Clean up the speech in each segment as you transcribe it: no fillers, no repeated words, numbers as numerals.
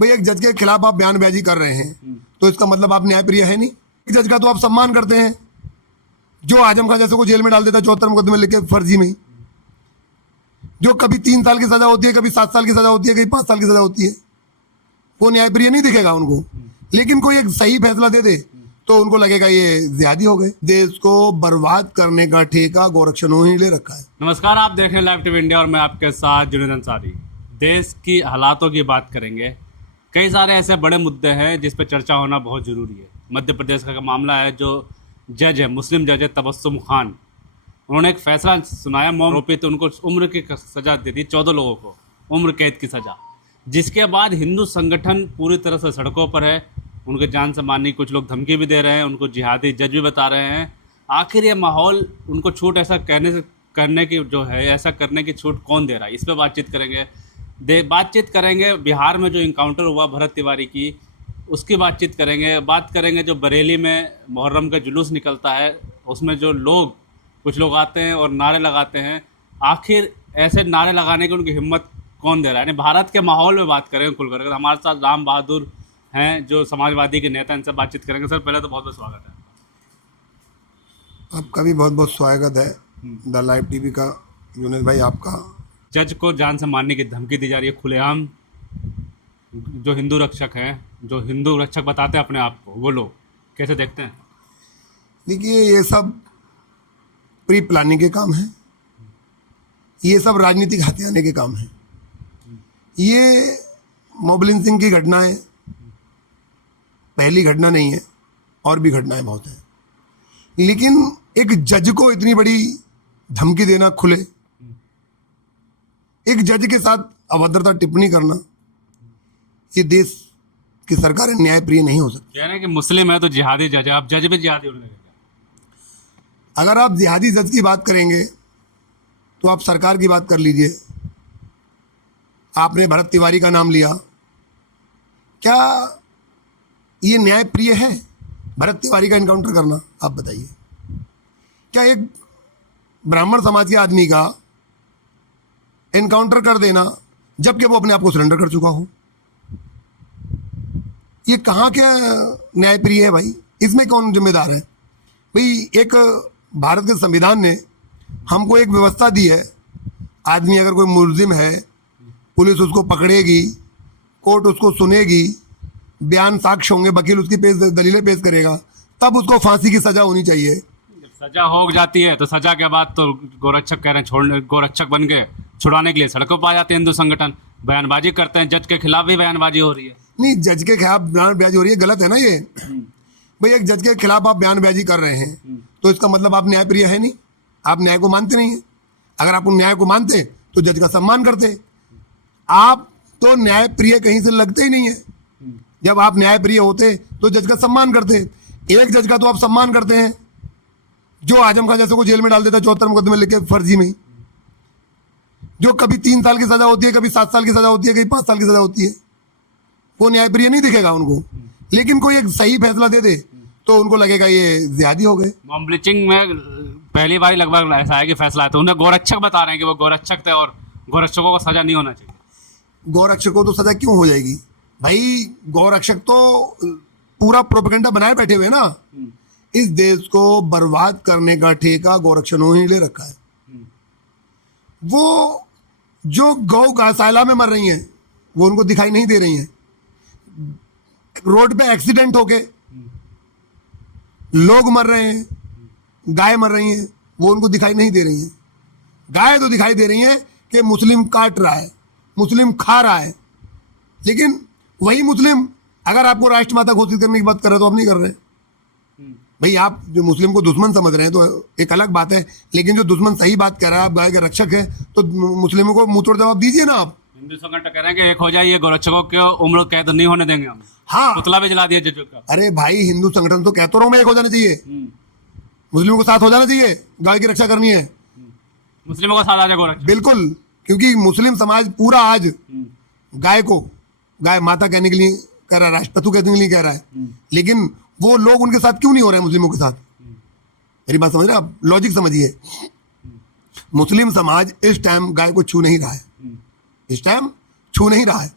भाई एक जज के खिलाफ आप बयानबाजी कर रहे हैं तो इसका मतलब आप न्यायप्रिय है नहीं। एक जज का तो आप सम्मान करते हैं जो आजम खान जैसे को जेल में डाल देता है 74 मुकदमे लेके फर्जी में, जो कभी 3 साल की सजा होती है, कभी 7 साल की सजा होती है, कभी 5 साल की सजा होती है, वो न्यायप्रिय नहीं दिखेगा उनको। लेकिन कोई एक सही फैसला दे दे तो उनको लगेगा ये ज्यादा हो गए। देश को बर्बाद करने का ठेका गोरक्षकों ही ले रखा है। नमस्कार, आप देख रहे हैं लाइव टीवी इंडिया और मैं आपके साथ जुनेद अंसारी। देश की हालातों की बात करेंगे। कई सारे ऐसे बड़े मुद्दे हैं जिस पर चर्चा होना बहुत ज़रूरी है। मध्य प्रदेश का मामला है, जो जज है, मुस्लिम जज है तबस्सुम खान, उन्होंने एक फैसला सुनाया मौम आरोपित, उनको उम्र की सज़ा दे दी, 14 लोगों को उम्र कैद की सज़ा। जिसके बाद हिंदू संगठन पूरी तरह से सड़कों पर है, उनके जान से मारने की कुछ लोग धमकी भी दे रहे हैं, उनको जिहादी जज भी बता रहे हैं। आखिर ये माहौल, उनको छूट ऐसा करने की जो है, ऐसा करने की छूट कौन दे रहा है, इस पर बातचीत करेंगे। बिहार में जो इनकाउंटर हुआ भरत तिवारी की, उसकी बातचीत करेंगे। बात करेंगे जो बरेली में मुहर्रम का जुलूस निकलता है, उसमें जो लोग, कुछ लोग आते हैं और नारे लगाते हैं, आखिर ऐसे नारे लगाने की उनकी हिम्मत कौन दे रहा है। यानी भारत के माहौल में बात करेंगे खुल कर। हमारे साथ राम बहादुर हैं जो समाजवादी के नेता, इनसे बातचीत करेंगे। सर, पहले तो बहुत बहुत स्वागत है। आपका भी बहुत बहुत स्वागत है द लाइव टीवी का। जुनेद भाई, आपका जज को जान से मारने की धमकी दी जा रही है खुलेआम। जो हिंदू रक्षक हैं, जो हिंदू रक्षक बताते हैं अपने आप को, वो लोग कैसे देखते हैं? देखिए, ये सब प्री प्लानिंग के काम है, ये सब राजनीतिक हथियाने के काम है। ये मोबलिन सिंह की घटना है, पहली घटना नहीं है, और भी घटनाएं बहुत हैं। लेकिन एक जज को इतनी बड़ी धमकी देना खुले, एक जज के साथ अभद्रता टिप्पणी करना, ये देश की सरकार न्यायप्रिय नहीं हो सकती। कह रहे हैं कि मुस्लिम है तो जिहादी जज है, आप जज भी जिहादी होने लगे। अगर आप जिहादी जज की बात करेंगे तो आप सरकार की बात कर लीजिए। आपने भरत तिवारी का नाम लिया, क्या ये न्यायप्रिय है भरत तिवारी का इनकाउंटर करना? आप बताइए, क्या एक ब्राह्मण समाज के आदमी का इनकाउंटर कर देना जबकि वो अपने आप को सरेंडर कर चुका हो, ये कहाँ के न्यायप्रिय है भाई? इसमें कौन जिम्मेदार है भाई? एक भारत के संविधान ने हमको एक व्यवस्था दी है, आदमी अगर कोई मुलजिम है, पुलिस उसको पकड़ेगी, कोर्ट उसको सुनेगी, बयान साक्ष्य होंगे, वकील उसकी दलीलें पेश करेगा, तब उसको फांसी की सजा होनी चाहिए। सजा हो जाती है तो सजा के बाद तो गोरक्षक कह रहे हैं गोरक्षक बन के छुड़ाने के लिए सड़कों पर आ जाते हैं हिंदू संगठन, बयानबाजी करते हैं। जज के खिलाफ भी बयानबाजी हो रही है। नहीं, जज के खिलाफ बयानबाजी हो रही है, गलत है ना ये भाई। एक जज के खिलाफ आप बयानबाजी कर रहे हैं तो इसका मतलब आप न्यायप्रिय है नहीं, आप न्याय को मानते नहीं है। अगर आप न्याय को मानते तो जज का सम्मान करते। आप तो न्यायप्रिय कहीं से लगते ही नहीं है। जब आप न्यायप्रिय होते तो जज का सम्मान करते। एक जज का तो आप सम्मान करते हैं जो आजम खान जैसे को जेल में डाल देता है 74 मुकदमे लेके फर्जी में, जो कभी 3 साल की सजा होती है, कभी 7 साल की सजा होती है, कभी 5 साल की सजा होती है, वो न्यायप्रिय नहीं दिखेगा उनको। लेकिन कोई एक सही फैसला दे दे तो उनको लगेगा ये ज्यादा हो गए। मॉब लिंचिंग में पहली बार लगभग ऐसा है कि फैसला है, तो उन्हें गोरक्षक बता रहे हैं कि वो गोरक्षक थे और गोरक्षकों को सजा नहीं होना चाहिए। गौरक्षकों तो सजा क्यों हो जाएगी भाई? गौरक्षक तो पूरा प्रोपेगेंडा बनाए बैठे हुए ना। इस देश को बर्बाद करने का ठेका गौरक्षकों ही ले रखा है। वो जो गौ गौशाला में मर रही हैं वो उनको दिखाई नहीं दे रही हैं। रोड पे एक्सीडेंट होके लोग मर रहे हैं, गाय मर रही हैं, वो उनको दिखाई नहीं दे रही हैं। गाय तो दिखाई दे रही हैं कि मुस्लिम काट रहा है, मुस्लिम खा रहा है, लेकिन वही मुस्लिम अगर आपको राष्ट्रमाता घोषित करने की बात कर रहे हैं तो आप नहीं कर रहे भाई। आप जो मुस्लिम को दुश्मन समझ रहे हैं तो एक अलग बात है, लेकिन जो दुश्मन सही बात कर रहा है, आप गाय के रक्षक है तो मुस्लिमों को मुंह तोड़ जवाब दीजिए ना आप। हिंदू संगठन कह रहे हैं कि एक हो जाए, ये गोरक्षकों को उम्र कैद नहीं होने देंगे हम। हाँ, पुतला भी जला दिया जजों का। अरे भाई, हिंदू संगठन तो कहते रहो मैं एक हो जाना चाहिए, मुस्लिमों को साथ हो जाना चाहिए, गाय की रक्षा करनी है, मुस्लिमों का साथ आ जाए गोरक्षक। बिल्कुल, क्योंकि मुस्लिम समाज पूरा आज गाय को गाय माता कहने के लिए कह रहा है, राष्ट्रपति कहने के लिए कह रहा है, लेकिन वो लोग उनके साथ क्यों नहीं हो रहे हैं मुस्लिमों के साथ? मेरी बात समझ रहे हैं आप? लॉजिक समझिए। मुस्लिम समाज इस टाइम गाय को छू नहीं रहा है, इस टाइम छू नहीं रहा है।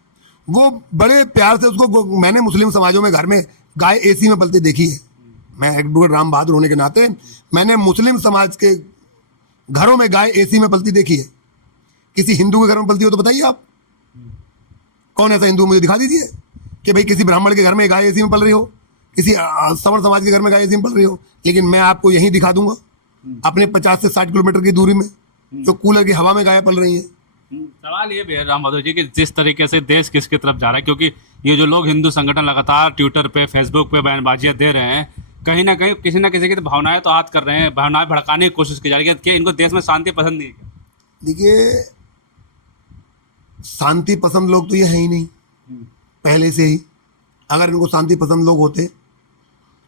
वो बड़े प्यार से उसको, मैंने मुस्लिम समाजों में घर में गाय एसी में पलती देखी है। मैं एडवोकेट राम बहादुर होने के नाते मैंने मुस्लिम समाज के घरों में गाय एसी में पलती देखी है। किसी हिंदू के घर में पलती हो तो बताइए आप, कौन ऐसा हिंदू मुझे दिखा दीजिए कि भाई किसी ब्राह्मण के घर में गाय एसी में पल रही हो, किसी सवर्ण समाज के घर में गाय एसी में पल रही हो। लेकिन मैं आपको यही दिखा दूंगा अपने 50 से 60 किलोमीटर की दूरी में जो कूलर की हवा में गाय पल रही हैं। सवाल ये भी है राम बहादुर जी कि जिस तरीके से देश किसकी तरफ जा रहा है, क्योंकि ये जो लोग हिंदू संगठन लगातार ट्विटर पे फेसबुक पे बयानबाजियां दे रहे हैं, कहीं ना कहीं किसी ना किसी की तो भावनाएं तो आहत कर रहे हैं, भावनाएं भड़काने की कोशिश की जा रही है कि इनको देश में शांति पसंद नहीं है। देखिए, शांति पसंद लोग तो ये है ही नहीं पहले से ही। अगर इनको शांति पसंद लोग होते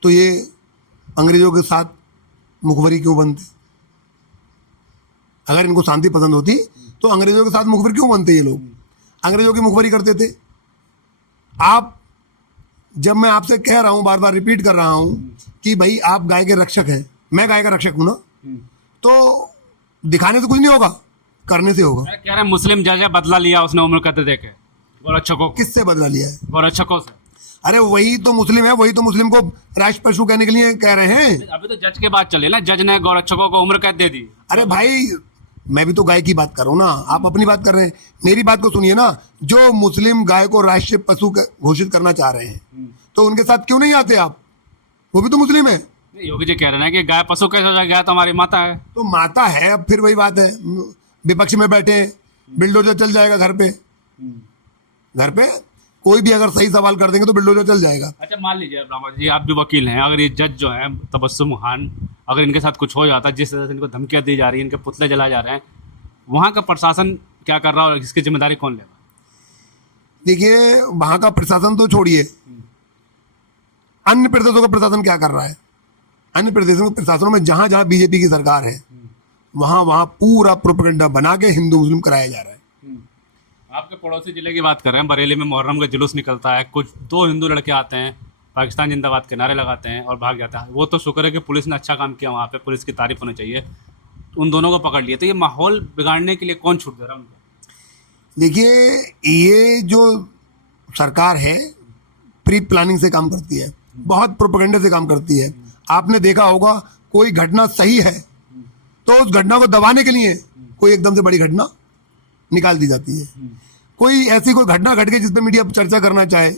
तो ये अंग्रेजों के साथ मुखबरी क्यों बनते? अगर इनको शांति पसंद होती तो अंग्रेजों के साथ मुखबरी क्यों बनते? ये लोग अंग्रेजों की मुखबरी करते थे। आप, जब मैं आपसे कह रहा हूं, बार बार रिपीट कर रहा हूं कि भाई आप गाय के रक्षक हैं, मैं गाय का रक्षक हूं ना, तो दिखाने से कुछ नहीं होगा, करने से होगा। कह रहे हैं मुस्लिम जज है, बदला लिया उसने उम्र कहते देखे गोरक्षकों। किससे बदला लिया है? गोरक्षकों से। अरे वही तो मुस्लिम है, वही तो मुस्लिम को राष्ट्र पशु कहने के लिए कह रहे हैं। अभी तो जज के बात चले ना, जज ने गोरक्षकों को उम्र कैद दे दी। अरे भाई, मैं भी तो गाय की बात कर रहा हूँ ना, आप अपनी बात कर रहे हैं। मेरी बात को सुनिए ना, जो मुस्लिम गाय को राष्ट्रीय पशु घोषित करना चाह रहे हैं तो उनके साथ क्यों नहीं आते आप? वो भी तो मुस्लिम है। योगी जी कह रहे हैं कि गाय पशु कैसे हो जाए, गाय तो हमारी माता है। तो माता है, अब फिर वही बात है, विपक्ष में बैठे हैं, बिल्डोजर चल जाएगा घर पे। घर पे कोई भी अगर सही सवाल कर देंगे तो बिल्डोजर चल जाएगा। अच्छा, मान लीजिए राम जी, आप भी वकील हैं, अगर ये जज जो है तबस्सुम खान, अगर इनके साथ कुछ हो जाता, जिस तरह से इनको धमकियां दी जा रही हैं, इनके पुतले जलाए जा रहे हैं, वहाँ का प्रशासन क्या कर रहा है और इसकी जिम्मेदारी कौन लेगा? देखिए, वहां का प्रशासन तो छोड़िए, अन्य प्रदेशों का प्रशासन क्या कर रहा है? अन्य प्रदेशों के प्रशासनों में जहां जहां बीजेपी की सरकार है वहां वहां पूरा प्रोपेगेंडा बना के हिंदू मुस्लिम कराया जा रहा है। आपके पड़ोसी जिले की बात कर रहे हैं, बरेली में मुहर्रम का जुलूस निकलता है, कुछ 2 हिंदू लड़के आते हैं, पाकिस्तान जिंदाबाद के नारे लगाते हैं और भाग जाता है। वो तो शुक्र है कि पुलिस ने अच्छा काम किया, वहाँ पे पुलिस की तारीफ होनी चाहिए। उन दोनों को पकड़ लिया, तो ये माहौल बिगाड़ने के लिए कौन छूट दे रहा है उनको? देखिए, ये जो सरकार है प्री प्लानिंग से काम करती है, बहुत प्रोपेगेंडा से काम करती है। आपने देखा होगा, कोई घटना सही है तो उस घटना को दबाने के लिए कोई एकदम से बड़ी घटना निकाल दी जाती है। कोई ऐसी कोई घटना घट गई जिस पे मीडिया चर्चा करना चाहे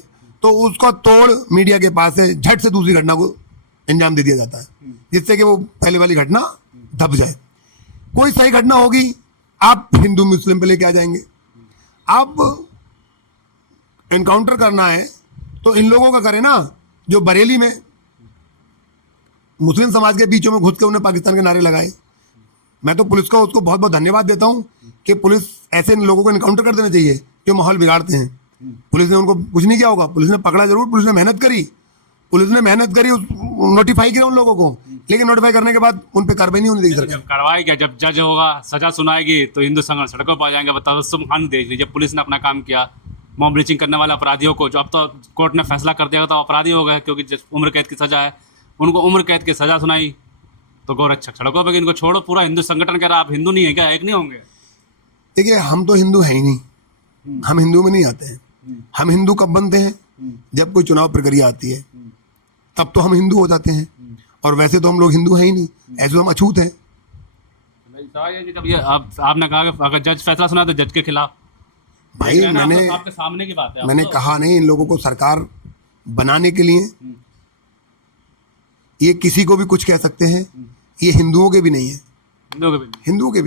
तो उसका तोड़ मीडिया के पास है, झट से दूसरी घटना को अंजाम दे दिया जाता है जिससे कि वो पहले वाली घटना दब जाए। कोई सही घटना होगी, आप हिंदू मुस्लिम पे लेके आ जाएंगे। आप एनकाउंटर करना है तो इन लोगों का करें ना, जो बरेली में मुस्लिम समाज के बीचों में घुस के उन्हें पाकिस्तान के नारे लगाए। मैं तो पुलिस का उसको बहुत बहुत धन्यवाद देता हूं कि पुलिस ऐसे लोगों को एनकाउंटर कर देना चाहिए जो माहौल बिगाड़ते हैं। पुलिस ने उनको कुछ नहीं किया होगा, पुलिस ने पकड़ा जरूर, पुलिस ने मेहनत करी, नोटिफाई किया उन लोगों को, लेकिन नोटिफाई करने के बाद उन पे कार्रवाई नहीं होनी चाहिए सरकार। जब कार्रवाई क्या, जब जज होगा, सजा सुनाएगी तो हिंदू संगठन सड़कों पर आ जाएंगे। बताओ, तुम खान देख लीजिए, पुलिस ने अपना काम किया, मॉब लिंचिंग करने वाले अपराधियों को जो अब तो कोर्ट ने फैसला कर दिया तो अपराधी हो गए क्योंकि उम्र कैद की सजा है, उनको उम्र कैद की सजा सुनाई तो गोरक्षक सड़कों पर। इनको छोड़ो, पूरा हिंदू संगठन कह रहा आप हिंदू नहीं है क्या, एक नहीं होंगे? देखिए, हम तो हिंदू हैं ही नहीं, हम हिंदू में नहीं आते हैं। हम हिंदू कब बनते हैं? जब कोई चुनाव प्रक्रिया आती है तब तो हम हिंदू हो जाते हैं, और वैसे तो हम लोग हिंदू हैं ही नहीं, ऐसे तो हम अछूत हैं। जब ये आपने कहा कि अगर जज फैसला सुना तो जज के खिलाफ, भाई मैंने आपके सामने की बात है। मैंने कहा नहीं, इन लोगों को सरकार बनाने के लिए ये किसी को भी कुछ कह सकते हैं, ये हिंदुओं के भी नहीं है, हिंदुओं के भी नहीं। हिंदुओं के भी नहीं।